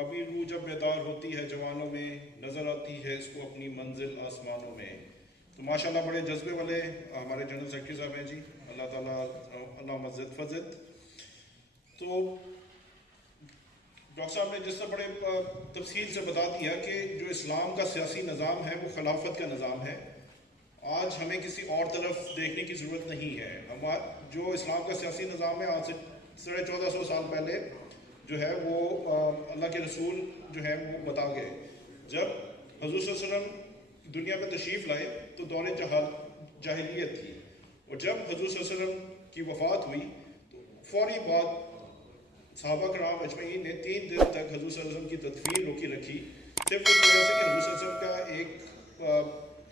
کبھی روح جب بیدار ہوتی ہے جوانوں میں، نظر آتی ہے اس کو اپنی منزل آسمانوں میں. تو ماشاءاللہ بڑے جذبے والے ہمارے جنرل سیکرٹری صاحب ہیں جی، اللہ تعالیٰ اللہ مزد فضد. تو ڈاکٹر صاحب نے جس طرح بڑے تفصیل سے بتا دیا کہ جو اسلام کا سیاسی نظام ہے وہ خلافت کا نظام ہے. آج ہمیں کسی اور طرف دیکھنے کی ضرورت نہیں ہے. جو اسلام کا سیاسی نظام ہے آج سے 1450 سال پہلے جو ہے وہ اللہ کے رسول جو ہے وہ بتا گئے. جب حضور صلی اللہ علیہ وسلم دنیا میں تشریف لائے تو دور جاہلیت تھی، اور جب حضور صلی اللہ علیہ وسلم کی وفات ہوئی تو فوری بعد صحابہ کرام اجمعین نے 3 دن تک حضور صلی اللہ علیہ وسلم کی تدفین روکی رکھی، صرف اس وجہ سے کہ حضور صلی اللہ علیہ وسلم کا ایک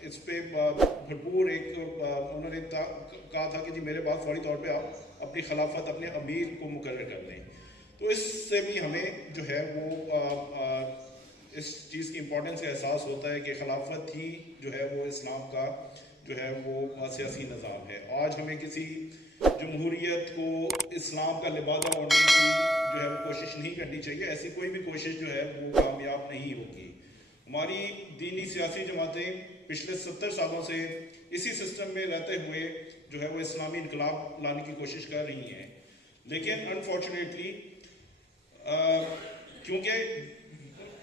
اس پہ بھرپور ایک انہوں نے کہا تھا کہ جی میرے بعد فوری طور پہ آپ اپنی خلافت اپنے امیر کو مقرر کر دیں. تو اس سے بھی ہمیں جو ہے وہ اس چیز کی امپورٹنس کا احساس ہوتا ہے کہ خلافت ہی جو ہے وہ اسلام کا جو ہے وہ سیاسی نظام ہے. آج ہمیں کسی جمہوریت کو اسلام کا لبادہ اوڑھنے کی جو ہے وہ کوشش نہیں کرنی چاہیے. ایسی کوئی بھی کوشش جو ہے وہ کامیاب نہیں ہوگی. ہماری دینی سیاسی جماعتیں پچھلے 70 سالوں سے اسی سسٹم میں رہتے ہوئے جو ہے وہ اسلامی انقلاب لانے کی کوشش کر رہی ہیں، لیکن انفارچونیٹلی کیونکہ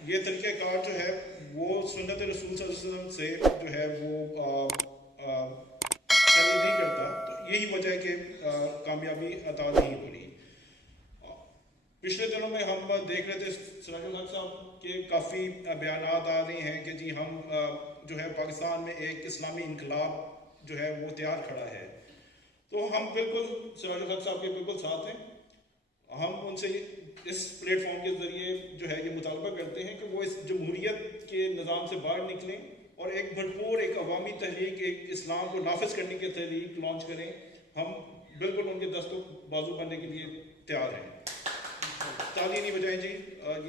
یہ طریقہ کار جو ہے وہ سنت رسول صلی اللہ علیہ وسلم سے جو ہے وہ چیلنج نہیں کرتا، تو یہی وجہ ہے کہ کامیابی عطا نہیں ہو رہی. پچھلے دنوں میں ہم دیکھ رہے تھے سراج الحق صاحب کے کافی بیانات آ رہے ہیں کہ جی ہم جو ہے پاکستان میں ایک اسلامی انقلاب جو ہے وہ تیار کھڑا ہے. تو ہم بالکل سراج الحق صاحب کے بالکل ساتھ ہیں. ہم ان سے اس پلیٹ فارم کے ذریعے جو ہے یہ مطالبہ کرتے ہیں کہ وہ اس جمہوریت کے نظام سے باہر نکلیں اور ایک بھرپور ایک عوامی تحریک، ایک اسلام کو نافذ کرنے کی تحریک لانچ کریں. ہم بالکل ان کے دست و بازو بننے کے لیے تیار ہیں. تالی نہیں بجائیں جی،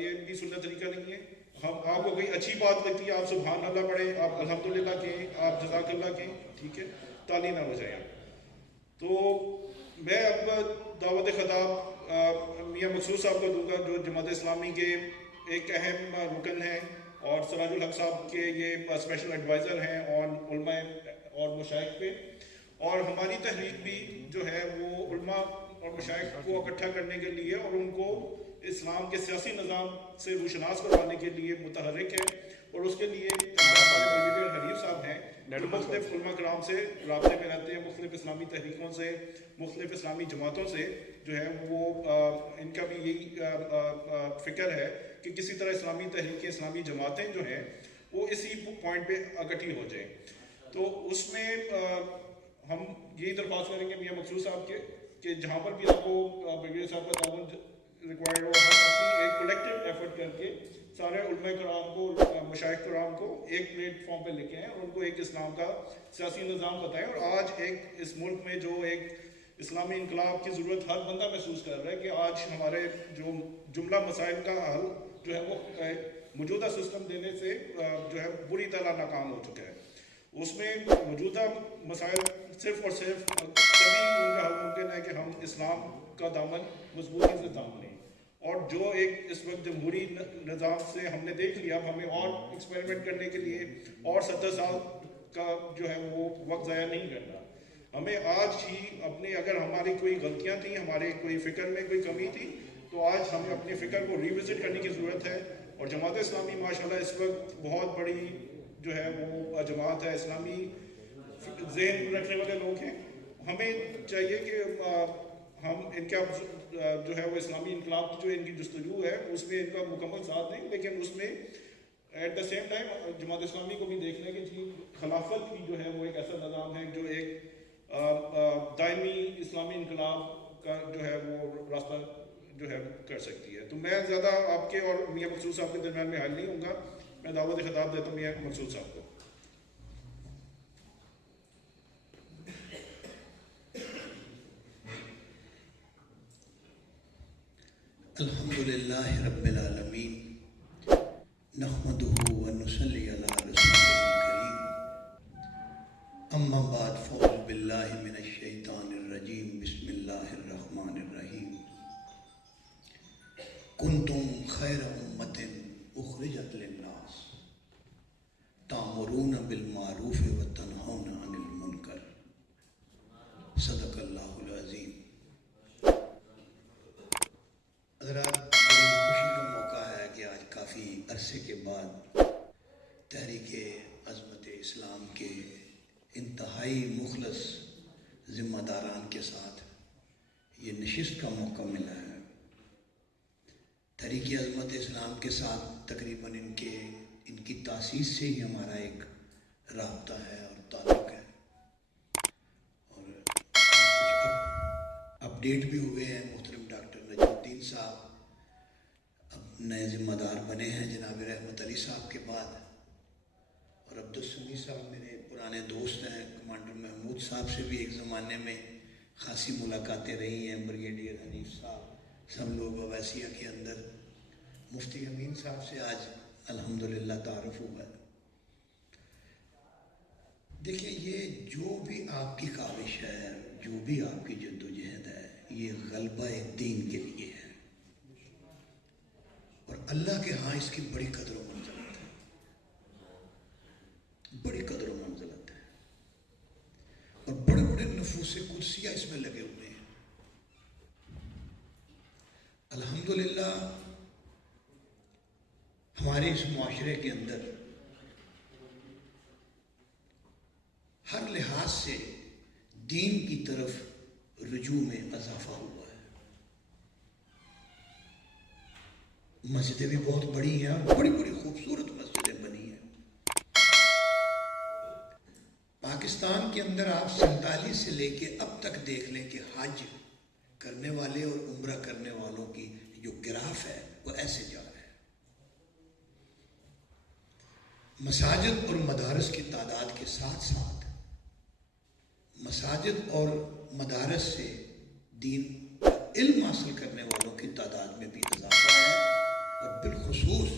یہ بھی سننا طریقہ نہیں ہے. ہم آپ کو کوئی اچھی بات لگتی ہے آپ سبحان اللہ پڑھیں، آپ الحمدللہ کہیں، آپ جزاک اللہ کہیں، ٹھیک ہے، تالی نہ بجائیں. تو میں اب دعوت خطاب میاں مقصود صاحب کو دوں گا جو جماعت اسلامی کے ایک اہم رکن ہیں اور سراج الحق صاحب کے یہ اسپیشل ایڈوائزر ہیں آن علماء اور مشائخ پہ. اور ہماری تحریک بھی جو ہے وہ علماء اور مشائخ کو اکٹھا کرنے کے لیے اور ان کو اسلام کے سیاسی نظام سے روشناس کروانے کے لیے متحرک ہے. اور اس کے لیے ہمارے حریف صاحب ہیں جو مختلف علماء کرام سے رابطے میں رہتے ہیں، مختلف اسلامی تحریکوں سے، مختلف اسلامی جماعتوں سے جو ہے وہ ان کا بھی یہی فکر ہے کہ کسی طرح اسلامی تحریکیں، اسلامی جماعتیں جو ہیں وہ اسی پوائنٹ پہ اکٹھی ہو جائیں. تو اس میں ہم یہی درخواست کریں گے میاں مقصود صاحب کے کہ جہاں پر بھی آپ کو بریگیڈیئر صاحب کا تعاون ریکوائرڈ ہو، ہم اپنی ایک کولیکٹیو ایفرٹ کر کے سارے علماء کرام کو، مشائخ کرام کو ایک پلیٹ فارم پہ لے کے آئیں اور ان کو ایک اسلام کا سیاسی نظام بتائیں. اور آج ایک اس ملک میں جو ایک اسلامی انقلاب کی ضرورت ہر بندہ محسوس کر رہا ہے کہ آج ہمارے جو جملہ مسائل کا حل جو ہے وہ موجودہ سسٹم دینے سے جو ہے بری طرح ناکام ہو چکا ہے. اس میں موجودہ مسائل صرف اور صرف تبھی ان کا حل ممکن ہے کہ ہم اسلام کا دامن مضبوطی سے تھام لیں. اور جو ایک اس وقت جمہوری نظام سے ہم نے دیکھ لیا، اب ہمیں اور ایکسپیریمنٹ کرنے کے لیے اور 70 سال کا جو ہے وہ وقت ضائع نہیں کرنا. ہمیں آج ہی اپنے، اگر ہماری کوئی غلطیاں تھیں، ہمارے کوئی فکر میں کوئی کمی تھی، تو آج ہمیں اپنے فکر کو ریوزٹ کرنے کی ضرورت ہے. اور جماعت اسلامی ماشاءاللہ اس وقت بہت بڑی جو ہے وہ جماعت ہے، اسلامی ذہن رکھنے والے لوگ ہیں. ہمیں چاہیے کہ ہم ان کا جو ہے وہ اسلامی انقلاب کی جو ان کی جستجو ہے اس میں ان کا مکمل ساتھ دیں، لیکن اس میں at the same time Jamaat Islami کو بھی دیکھنا ہے کہ جی خلافت بھی جو ہے وہ ایک ایسا نظام ہے جو ایک دائمی اسلامی انقلاب کا جو ہے وہ راستہ جو ہے کر سکتی ہے. تو میں زیادہ آپ کے اور میاں مقصود صاحب کے درمیان میں حل نہیں ہوں گا. میں دعوت خطاب دیتا ہوں میاں مقصود صاحب کو. الحمدللہ رب العالمین، نحمدہ ونصلی علی رسولہ الکریم، اما بعد، فاعوذ باللہ من الشیطان الرجیم، بسم اللہ الرحمن الرحیم. کنتم خیر امۃ بالمعروف وتنہون عن المنکر. صدق اللہ العظیم. حضرات، بڑی خوشی کا موقع ہے کہ آج کافی عرصے کے بعد تحریک عظمت اسلام کے انتہائی مخلص ذمہ داران کے ساتھ یہ نشست کا موقع ملا ہے. تحریک عظمت اسلام کے ساتھ تقریباً ان کی تاسیس سے ہی ہمارا ایک رابطہ ہے اور تعلق ہے، اور کچھ اپڈیٹ بھی ہوئے ہیں. محترم ڈاکٹر نجم الدین صاحب اب نئے ذمہ دار بنے ہیں جناب رحمت علی صاحب کے بعد، اور عبدالسمی صاحب میرے پرانے دوست ہیں. کمانڈر محمود صاحب سے بھی ایک زمانے میں خاصی ملاقاتیں رہی ہیں. بریگیڈیئر حنیف صاحب، سب لوگ اویسیہ کے اندر. مفتی امین صاحب سے آج الحمدللہ تعارف ہوا ہے. دیکھیں، یہ جو بھی آپ کی کاوش ہے، جو بھی آپ کی جدوجہد ہے، یہ غلبہ دین کے لیے ہے، اور اللہ کے ہاں اس کی بڑی قدر و منزلت ہے، بڑی قدر و منزلت ہے، اور بڑے بڑے نفوس قدسیہ اس میں لگے ہوئے ہیں. الحمدللہ ہمارے اس معاشرے کے اندر ہر لحاظ سے دین کی طرف رجوع میں اضافہ ہوا ہے. مسجدیں بھی بہت بڑی ہیں، اور بڑی بڑی خوبصورت مسجدیں بنی ہیں. پاکستان کے اندر آپ 47 سے لے کے اب تک دیکھ لیں کہ حج کرنے والے اور عمرہ کرنے والوں کی جو گراف ہے وہ ایسے جا رہا ہے. مساجد اور مدارس کی تعداد کے ساتھ ساتھ مساجد اور مدارس سے دین کا علم حاصل کرنے والوں کی تعداد میں بھی اضافہ ہے، اور بالخصوص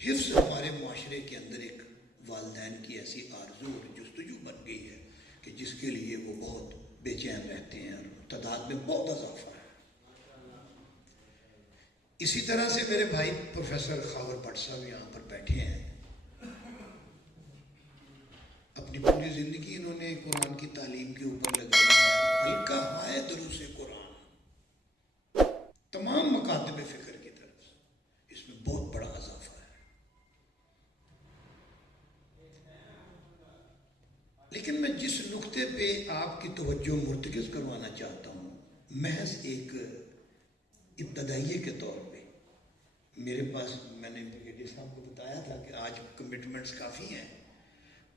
حفظ ہمارے معاشرے کے اندر ایک والدین کی ایسی آرزو اور جستجو بن گئی ہے کہ جس کے لیے وہ بہت بے چین رہتے ہیں، اور تعداد میں بہت اضافہ ہے. اسی طرح سے میرے بھائی پروفیسر خاور بٹ صاحب یہاں پر بیٹھے ہیں. اپنی پوری زندگی انہوں نے قرآن کی تعلیم کے اوپر لگائی ہے. ہلکا ہائے دروس قرآن تمام مکاتب فکر کی طرف اس میں بہت بڑا اضافہ ہے. لیکن میں جس نقطے پہ آپ کی توجہ مرتکز کروانا چاہتا ہوں، محض ایک ابتدائیے کے طور پہ میرے پاس، میں نے بریگیڈیئر صاحب کو بتایا تھا کہ آج کمٹمنٹس کافی ہیں،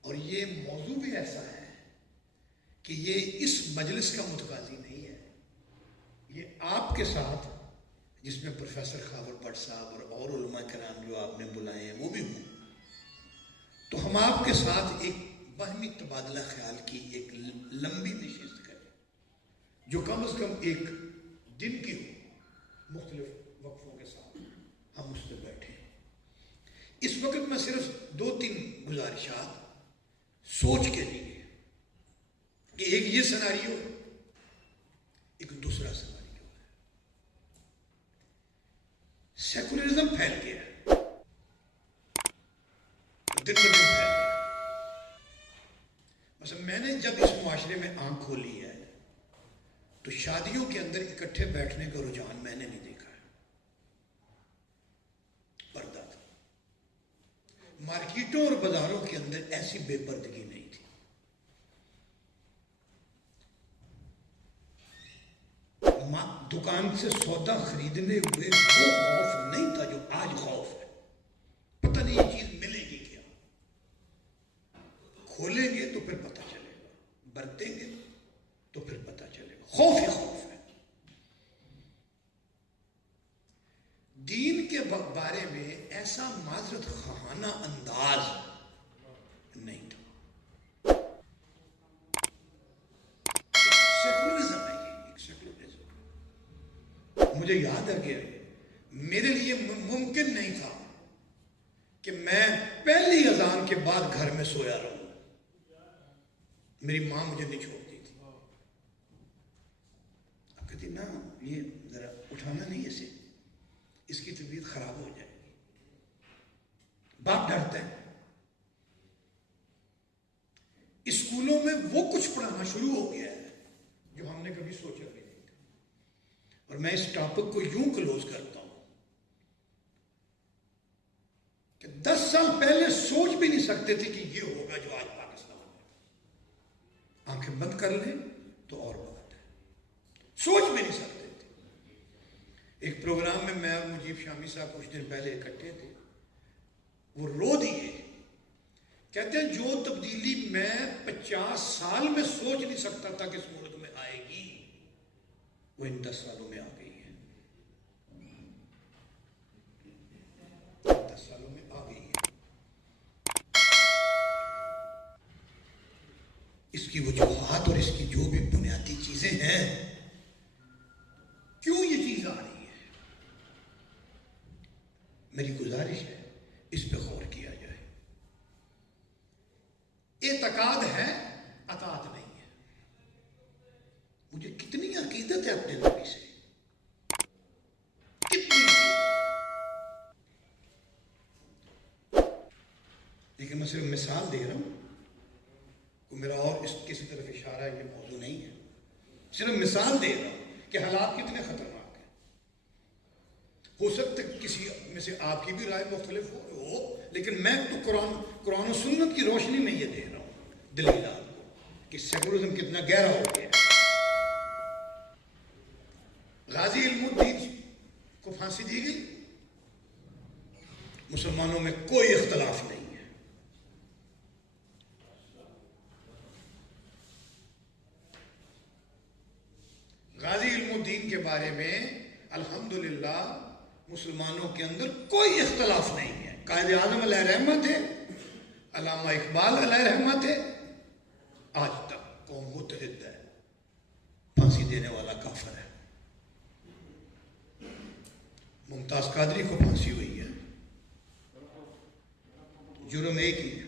اور یہ موضوع بھی ایسا ہے کہ یہ اس مجلس کا متقاضی نہیں ہے. یہ آپ کے ساتھ، جس میں پروفیسر خاور بٹ صاحب اور علماء کرام جو آپ نے بلائے ہیں وہ بھی ہوں، تو ہم آپ کے ساتھ ایک باہمی تبادلہ خیال کی ایک لمبی نشست کریں، جو کم از کم ایک دن کی ہو، مختلف وقفوں کے ساتھ ہم اس پہ بیٹھیں. اس وقت میں صرف 2-3 گزارشات سوچ کے لیے، کہ ایک یہ سیناریو، ایک دوسرا سیناریو ہے. سیکولرزم پھیل گیا، دن بدن پھیل گیا. بس میں نے جب اس معاشرے میں آنکھ کھولی ہے تو شادیوں کے اندر اکٹھے بیٹھنے کا رجحان میں نے نہیں دیکھا ہے. پردہ تھا. مارکیٹوں اور بازاروں کے اندر ایسی بے پردگی نہیں تھی. دکان سے سودا خریدنے ہوئے وہ خوف نہیں تھا جو آج خوف ہے. پتہ نہیں یہ چیز ملے گی کیا. کھولیں گے تو پھر پتہ چلے گا، برتیں گے تو پھر پتہ چلے گا. خوف ہی خوف ہے. دین کے بارے میں ایسا معذرت خواہانہ انداز نہیں تھا. سیکولرزم ہے، یہ ایک سیکولرزم. مجھے یاد ہے کہ میرے لیے ممکن نہیں تھا کہ میں پہلی اذان کے بعد گھر میں سویا رہوں. میری ماں مجھے نہیں چھوڑتی تھی. اب کہتی نا، یہ ذرا اٹھانا نہیں اسے، اس کی طبیعت خراب ہو جائے گی. باپ ڈرتا ہے. سوچا بھی نہیں تھا. اور میں اس ٹاپک کو یوں کلوز کرتا ہوں کہ 10 سال پہلے سوچ بھی نہیں سکتے تھے کہ یہ ہوگا جو آج پاکستان میں. آنکھیں بند کر لیں تو اور بات ہے. سوچ بھی نہیں سکتے تھے. ایک پروگرام میں میں اور مجیب شامی صاحب کچھ دن پہلے اکٹھے تھے. وہ رو دیے. کہتے ہیں جو تبدیلی میں 50 سال میں سوچ نہیں سکتا تھا کہ اس ملک میں آئے گی، وہ ان 10 سالوں میں آ گئی ہے. 10 سالوں میں آ گئی ہے. اس کی وجوہات اور اس کی جو بھی بنیادی چیزیں ہیں، کیوں یہ چیز آ رہی ہے، میری گزارش ہے اس پہ غور کیا جائے. اعتقاد ہے، اطاعت نہیں ہے. مجھے کتنی عقیدت ہے اپنے نبی سے، کتنی عقیدت. لیکن میں صرف مثال دے رہا ہوں، کوئی میرا اور اس کسی طرف اشارہ یہ موضوع نہیں ہے. صرف مثال دے رہا ہوں کہ حالات کتنے خطرناک ہیں. ہو سکتا ہے کسی میں سے آپ کی بھی رائے مختلف ہو، لیکن میں تو قرآن و سنت کی روشنی میں یہ دے رہا ہوں دلیل آپ کو کہ سیکولرزم کتنا گہرا ہو گیا. غازی علم الدین کو پھانسی دی گئی. مسلمانوں میں کوئی اختلاف نہیں ہے. غازی علم الدین کے بارے میں الحمدللہ مسلمانوں کے اندر کوئی اختلاف نہیں ہے. قائد اعظم علیہ رحمہ تھے، علامہ اقبال علیہ رحمہ تھے. آج تک قوم متحد ہے. پھانسی دینے والا کافر ہے. ممتاز قادری کو پھانسی ہوئی ہے. جرم ایک ہی ہے،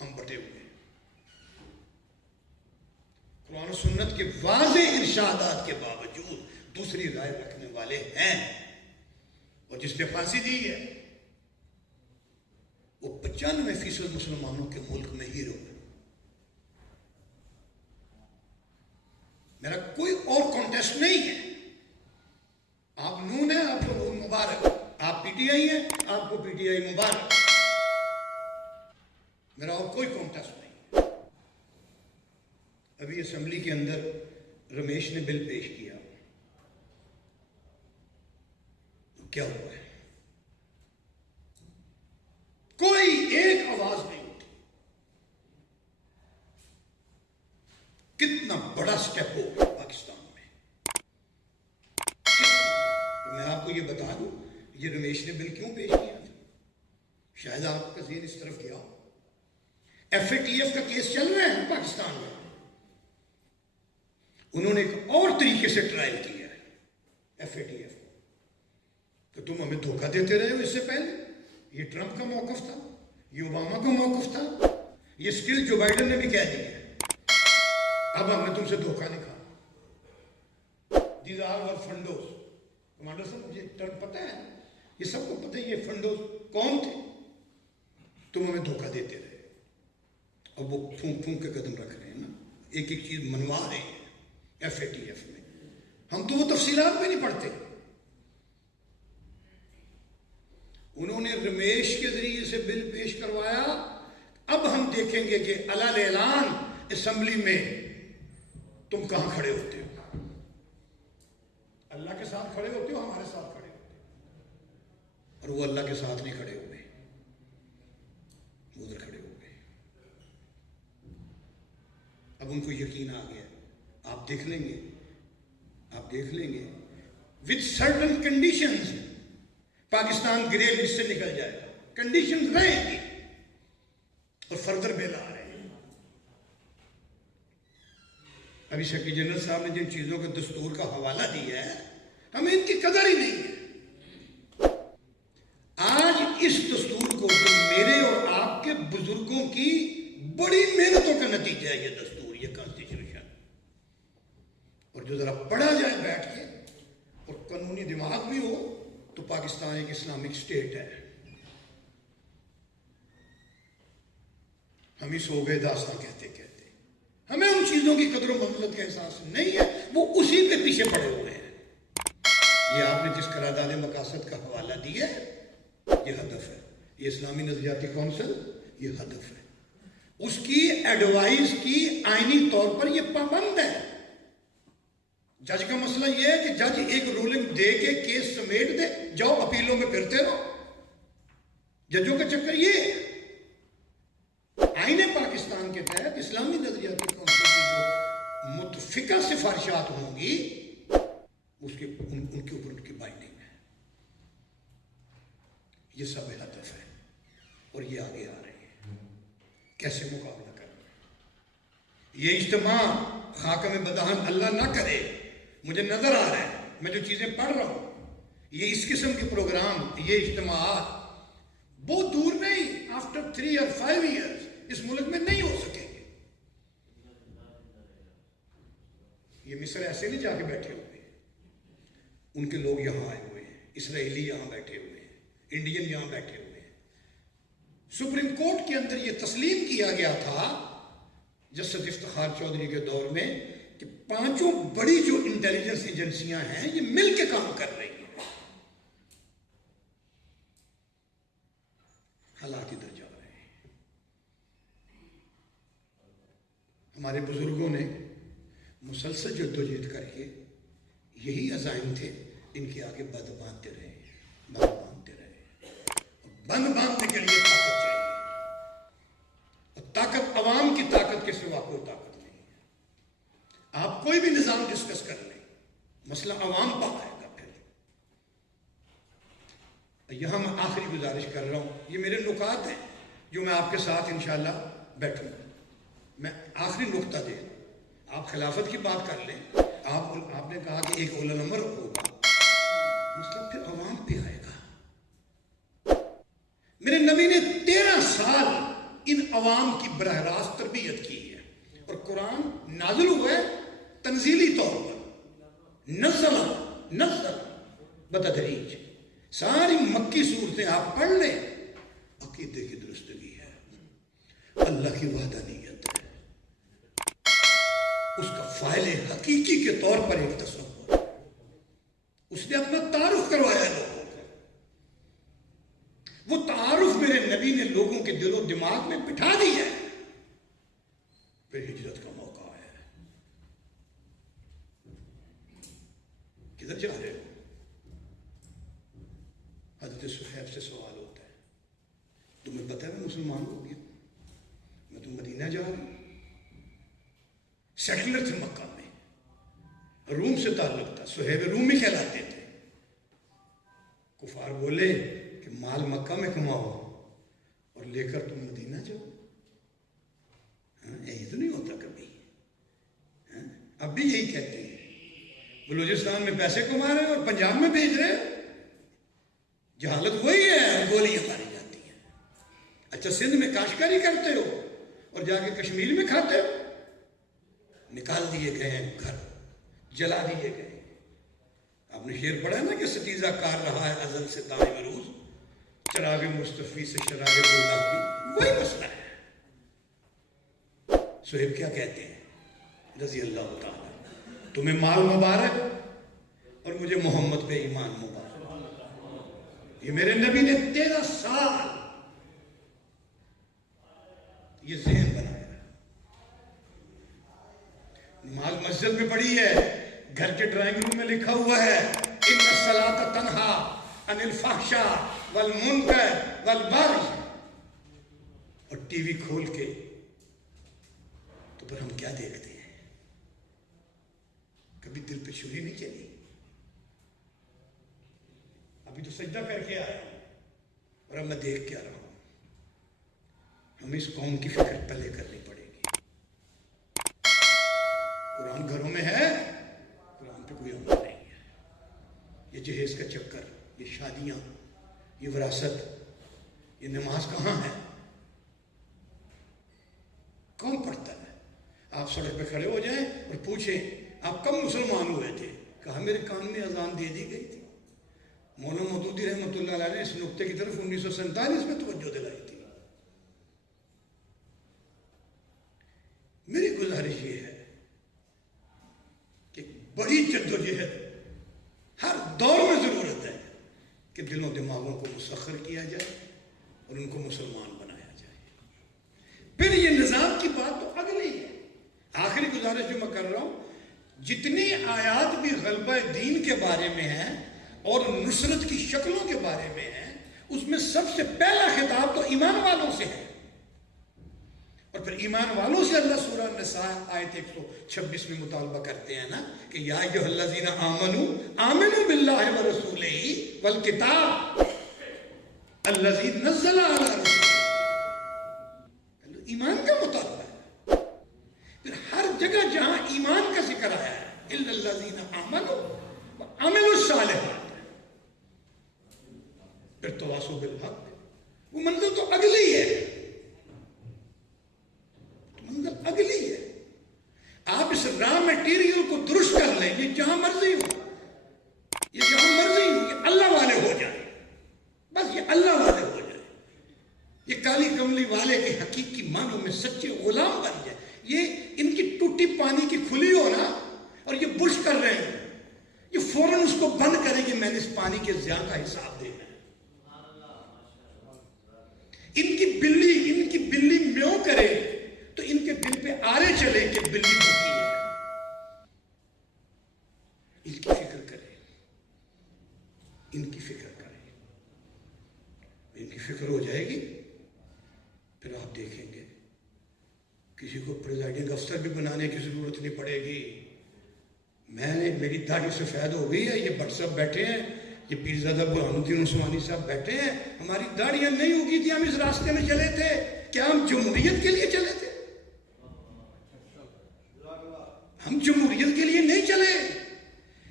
ہم بٹے ہوئے. قرآن و سنت کے واضح ارشادات کے باوجود دوسری رائے رکھنے والے ہیں. اور جس پہ پھانسی دی ہے وہ 95% مسلمانوں کے ملک میں ہیرو ہے. میرا کوئی اور کانٹیسٹ نہیں ہے. آپ نون ہیں، آپ کو نون مبارک. آپ پی ٹی آئی ہیں، آپ کو پی ٹی آئی مبارک. میرا اور کوئی کانٹیسٹ نہیں. ابھی اسمبلی کے اندر رمیش نے بل پیش کیا. کیا ہوا ہے؟ کوئی ایک آواز نہیں اٹھی. کتنا بڑا سٹیپ ہو گیا پاکستان میں. میں آپ کو یہ بتا دوں یہ رمیش نے بل کیوں پیش کیا تھا. شاید آپ کا ذہن اس طرف گیا ہو. ایف اے ٹی ایف کا کیس چل رہا ہے پاکستان میں. انہوں نے ایک اور طریقے سے ٹرائل کیا ہے ایف اے ٹی ایف کو کہ تم ہمیں دھوکہ دیتے رہے ہو. اس سے پہلے یہ ٹرمپ کا موقف تھا، یہ اوباما کا موقف تھا، یہ سٹل جو بائیڈن نے بھی کہہ دیا ہے. اب ہم نے تم سے دھوکہ نہیں کھا. These are our funds. Commander صاحب مجھے ٹرم پتہ ہے، یہ سب کو پتہ ہے یہ فنڈوز کون تھے. تم ہمیں دھوکہ دیتے رہے. اب وہ پھونک پھونک کے قدم رکھ رہے ہیں نا، ایک ایک چیز منوا رہے ہیں ایف اے ٹی ایف میں. ہم تو وہ تفصیلات بھی نہیں پڑھتے. انہوں نے رمیش کے ذریعے سے بل پیش کروایا. اب ہم دیکھیں گے کہ علل اعلان اسمبلی میں تم کہاں کھڑے ہوتے ہو. اللہ کے ساتھ کھڑے ہوتے ہو، ہمارے ساتھ کھڑے ہوتے ہو. اور وہ اللہ کے ساتھ نہیں کھڑے ہوئے، ادھر کھڑے ہو گئے. اب ان کو یقین آ گیا. آپ دیکھ لیں گے، آپ دیکھ لیں گے with certain conditions Pakistan grey list سے نکل جائے گا. کنڈیشنز رہیں گی اور فردر بل آ رہے ہیں. ابھی سیکرٹری جنرل صاحب نے جن چیزوں کے دستور کا حوالہ دیا ہے ہمیں ان کی قدر ہی نہیں ہے. آج اس دستور کو جو میرے اور آپ کے بزرگوں کی بڑی محنتوں کا نتیجہ ہے یہ دستور، یہ کانسٹیٹیوشن. اور جو ذرا پڑھا جائے بیٹھ کے اور قانونی دماغ بھی ہو تو پاکستان ایک اسلامک اسٹیٹ ہے. ہم ہی سو گئے داستان کہتے کہتے. ہمیں ان چیزوں کی قدر و منزلت کا احساس نہیں ہے، وہ اسی پہ پیچھے پڑے ہوئے ہیں۔ یہ آپ نے جس قرارداد مقاصد کا حوالہ دیا ہے، یہ ہدف ہے، یہ اسلامی نظریاتی کونسل یہ ہدف ہے، اس کی ایڈوائز کی آئینی طور پر یہ پابند ہے۔ جج کا مسئلہ یہ ہے کہ جج ایک رولنگ دے کے کیس سمیٹ دے، جاؤ اپیلوں میں پھرتے رہو۔ ججوں کا چکر یہ ہے۔ آئین پاکستان کے تحت اسلامی نظریاتی کونسل کی جو متفقہ سفارشات ہوں گی ان کے اوپر ان کی بائنڈنگ ہے۔ یہ سب ہدف ہے اور یہ آگے آ رہے ہیں، کیسے مقابلہ کرنا۔ یہ اجتماع خاکم بدہن اللہ نہ کرے، مجھے نظر آ رہا ہے، میں جو چیزیں پڑھ رہا ہوں، یہ اس قسم کے پروگرام، یہ اجتماعات بہت دور نہیں، آفٹر 3 اور 5 ایئرز اس ملک میں نہیں ہو سکیں گے۔ یہ مصر ایسے نہیں جا کے بیٹھے ہوئے، ان کے لوگ یہاں آئے ہوئے ہیں، اسرائیلی یہاں بیٹھے ہوئے ہیں، انڈین یہاں بیٹھے ہوئے ہیں۔ سپریم کورٹ کے اندر یہ تسلیم کیا گیا تھا جسٹس افتخار چودھری کے دور میں کہ 5 بڑی جو انٹیلیجنس ایجنسیاں ہیں یہ مل کے کام کر رہی ہیں۔ حالات ادھر جا رہے ہیں۔ ہمارے بزرگوں نے مسلسل جدوجہد کر کے یہی عزائم تھے، ان کے آگے بند باندھتے رہے، بند باندھتے رہے۔ بند باندھنے کے لیے طاقت چاہیے، اور طاقت عوام کی طاقت کے سوا کوئی طاقت نہیں ہے۔ آپ کوئی بھی نظام ڈسکس کر لیں، مسئلہ عوام پر آئے گا۔ پھر یہاں میں آخری گزارش کر رہا ہوں، یہ میرے نکات ہیں جو میں آپ کے ساتھ انشاءاللہ بیٹھوں گا۔ میں آخری نقطہ دے، آپ خلافت کی بات کر لیں، آپ نے کہا کہ ایک اول الامر ہوگا، مسئلہ پھر عوام پہ آئے گا۔ میرے نبی نے 13 سال ان عوام کی براہ راست تربیت کی ہے، اور قرآن نازل ہوا ہے تنزیلی طور پر، نزل بتدریج۔ ساری مکی صورتیں آپ پڑھ لیں، عقیدے کی درستگی ہے، اللہ کی وحدانیت ہے، اس کا فاعل حقیقی کے طور پر ایک تصور ہے، اس نے اپنا تعارف کروایا لوگوں کو۔ وہ تعارف میرے نبی نے لوگوں کے دل و دماغ میں بٹھا دیا ہے۔ پھر ہجرت کا موقع آیا ہے، کدھر جا رہے ہو؟ حضرت صہیب سے سوال ہوتا ہے، تمہیں پتہ ہے میں مسلمان ہو گیا، میں تو مدینہ جا رہا ہوں۔ سیٹلر تھے مکہ میں، روم سے تعلق تھا، صہیب رومی کہلاتے تھے۔ کفار بولے کہ مال مکہ میں کماؤ اور لے کر تم مدینہ جاؤ، یہی تو نہیں ہوتا کبھی۔ اب بھی یہی کہتے ہیں، بلوچستان میں پیسے کما رہے ہیں اور پنجاب میں بھیج رہے ہیں، جہالت وہی ہے، گولیاں ماری جاتی ہیں۔ اچھا سندھ میں کاشتکاری کرتے ہو اور جا کے کشمیر میں کھاتے ہو، نکال دیے گئے ہیں گھر، جلا دیے گئے۔ آپ نے شعر پڑھا ہے نا کہ ستیزہ کار رہا ہے ازل سے دائم روز، چراغ مصطفی سے شرار گلابی، وہی مسئلہ ہے۔ صہیب کیا کہتے ہیں رضی اللہ تعالیٰ، تمہیں مال مبارک اور مجھے محمد پہ ایمان مبارک۔ یہ میرے نبی نے 13 سال یہ ذہن بنایا۔ نماز مسجد میں پڑھی ہے، گھر کے ڈرائنگ روم میں لکھا ہوا ہے ان الصلاۃ تنہا عن الفحشاء والمنکر والبغی، اور ٹی وی کھول کے تو پھر ہم کیا دیکھتے ہیں؟ کبھی دل پہ چھری نہیں چلی؟ ابھی تو سجدہ کر کے آیا ہوں اور اب میں دیکھ کے آ رہا ہوں۔ ہمیں اس قوم کی فکر پہلے کرنی پڑے گی۔ قرآن گھروں میں ہے، قرآن پہ کوئی عمل نہیں ہے۔ یہ جہیز کا چکر، یہ شادیاں، یہ وراثت، یہ نماز کہاں ہے؟ کون پڑھتا ہے؟ آپ سڑک پہ کھڑے ہو جائیں اور پوچھیں آپ کب مسلمان ہوئے تھے؟ کہا میرے کان میں اذان دے دی گئی تھی۔ مولانا مودودی رحمۃ اللہ علیہ نے اس نقطے کی طرف 1947 میں توجہ دلائی تھی۔ میری گزارش بڑی جدوجہد ہر دور میں ضرورت ہے کہ دلوں دماغوں کو مسخر کیا جائے اور ان کو مسلمان بنایا جائے۔ پھر یہ نظام کی بات تو اگلی ہے۔ آخری گزارش جو میں کر رہا ہوں، جتنی آیات بھی غلبہ دین کے بارے میں ہیں اور نصرت کی شکلوں کے بارے میں ہیں، اس میں سب سے پہلا خطاب تو ایمان والوں سے ہے، اور پھر ایمان والوں سے اللہ سورہ النساء آیت 126 میں مطالبہ کرتے ہیں نا کہ یا ایھا الذین آمنوا باللہ ورسولہ والکتاب الذی نزل علی رسولہ۔ ایمان کا مطالبہ ہے۔ پھر ہر جگہ جہاں ایمان کا ذکر آیا ہے الا الذین آمنوا وعملوا الصالحات، پھر تواصوا بالحق، وہ منزل تو اگلی ہے، منزل اگلی ہے۔ آپ اس را میٹیریل کو درست کر لیں، یہ جہاں مرضی ہو، یہ جہاں مرضی ہو، کہ اللہ والے ہو جائیں، بس یہ اللہ والے ہو جائیں، یہ کالی کملی والے کے حقیقی معنوں میں سچے غلام بن جائیں۔ یہ ان کی ٹوٹی پانی کی کھلی ہو نا، اور یہ برش کر رہے ہیں، یہ فوراً اس کو بند کریں کہ میں نے اس پانی کے ضیاء کا حساب دینا ہے۔ ان کی بلی میوں کرے تو ان کے دل پہ آرے چلے کہ بلی بھوکی ہے۔ ان کی فکر کرے، ان کی فکر کرے، ان کی فکر ہو جائے گی، پھر آپ دیکھیں گے کسی کو پریزائڈنگ افسر بھی بنانے کی ضرورت نہیں پڑے گی۔ میری داڑھی سفید ہو گئی ہے، یہ بٹ صاحب بیٹھے ہیں، یہ پیرزادہ برہان الدین عثمانی صاحب بیٹھے ہیں، ہماری داڑیاں نہیں ہوگی تھی، ہم اس راستے میں چلے تھے، کیا ہم جمہوریت کے لیے چلے تھے؟ ہم جمہوریت کے لیے نہیں چلے،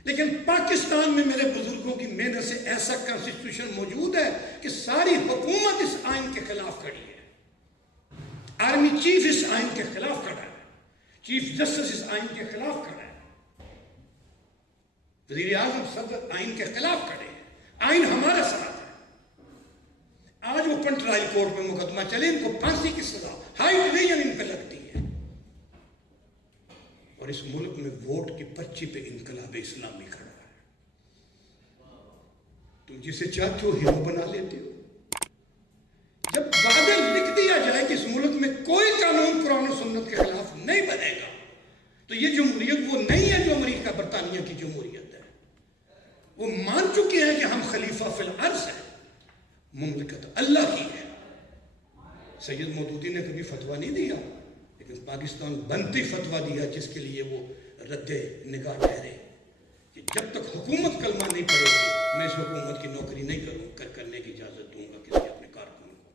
لیکن پاکستان میں میرے بزرگوں کی محنت سے ایسا کانسٹیٹیوشن موجود ہے کہ ساری حکومت اس آئین کے خلاف کھڑی ہے۔ آرمی چیف اس آئین کے خلاف کھڑا ہے، چیف جسٹس اس آئین کے خلاف کھڑا ہے، وزیر اعظم صدر آئین کے خلاف کھڑے ہیں، آئین ہمارے ساتھ ہے۔ آج وہ پنٹرائل کورٹ میں مقدمہ چلے، ان کو پھانسی کی سزا ہائی ڈویژن ان پہ لگتی ہے، اور اس ملک میں ووٹ کی پرچی پہ انقلاب اسلامی کھڑا ہے۔ تم جسے چاہتے ہو ہیرو بنا لیتے ہو۔ جب وعدے لکھ دیا جائے کہ اس ملک میں کوئی قانون قرآن و سنت کے خلاف نہیں بنے گا، تو یہ جمہوریت وہ نہیں ہے جو امریکہ برطانیہ کی جمہوریت ہے۔ وہ مان چکے ہیں کہ ہم خلیفہ فی الارض ہیں، مملکت اللہ کی ہے۔ سید مودودی نے کبھی فتویٰ نہیں دیا، لیکن پاکستان بنتی فتویٰ دیا، جس کے لیے وہ رد نگاہ ٹھہرے کہ جب تک حکومت کلمہ نہیں پڑے گی، میں اس حکومت کی نوکری نہیں کرنے کی اجازت دوں گا کسی اپنے کارکن کو۔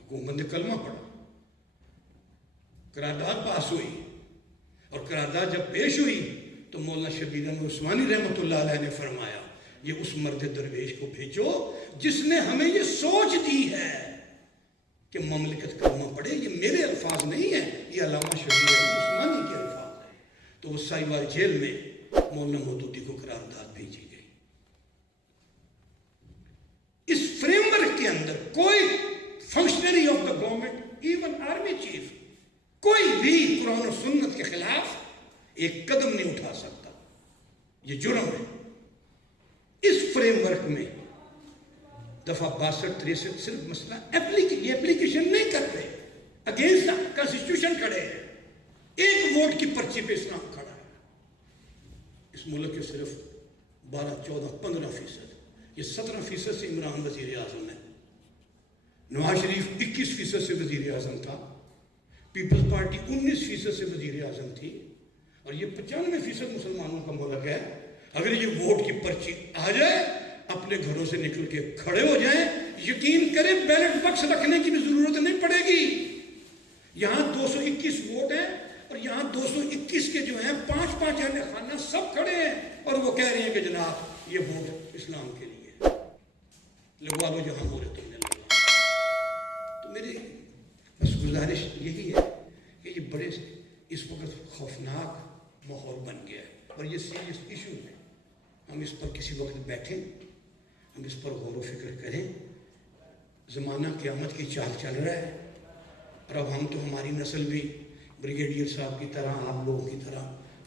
حکومت نے کلمہ پڑھا، قرارداد پاس ہوئی، اور قرارداد جب پیش ہوئی تو مولانا شبیر احمد عثمانی رحمۃ اللہ علیہ نے فرمایا یہ اس مرد درویش کو بھیجو جس نے ہمیں یہ سوچ دی ہے کہ مملکت کلمہ پڑھے۔ یہ میرے الفاظ نہیں ہیں، یہ علامہ شبیر احمد عثمانی کے الفاظ ہیں۔ تو وہ سائیوال جیل میں مولانا مودودی کو قرارداد بھیجی گئی۔ اس فریم ورک کے اندر کوئی functionary of the government, even army chief, کوئی بھی قرآن و سنت کے خلاف ایک قدم نہیں اٹھا سکتا، یہ جرم ہے۔ اس فریم ورک میں دفعہ 62-63 صرف مسئلہ اپلیکیشن نہیں کرتے، اگینسٹ کانسٹیٹیوشن کھڑے ہیں، ایک ووٹ کی پرچی پہ اسلام کھڑا ہے۔ اس ملک کے صرف 12, 14, 15%، یہ 17% سے عمران وزیر اعظم ہے، نواز شریف 21% سے وزیر اعظم تھا، پیپلز پارٹی 19% سے وزیر اعظم تھی، اور یہ 95% مسلمانوں کا ملک ہے۔ اگر یہ ووٹ کی پرچی آ جائے، اپنے گھروں سے نکل کے کھڑے ہو جائیں، یقین کریں بیلٹ باکس رکھنے کی بھی ضرورت نہیں پڑے گی۔ یہاں 221 ووٹ ہیں، اور یہاں 221 کے جو ہیں 5 اہل خانہ سب کھڑے ہیں، اور وہ کہہ رہے ہیں کہ جناب یہ ووٹ اسلام کے لیے لگوا لو، جہاں ہو رہے تم نے لگوا۔ تو میری بس گزارش یہی ہے کہ یہ بڑے اس وقت خوفناک ماحول بن گیا ہے، اور یہ سیریس ایشو ہے۔ ہم اس پر کسی وقت بیٹھیں، ہم اس پر غور و فکر کریں۔ زمانہ قیامت کی چال چل رہا ہے، اور اب ہم تو ہماری نسل بھی بریگیڈیئر صاحب کی طرح، آپ لوگوں کی طرح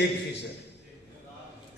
1%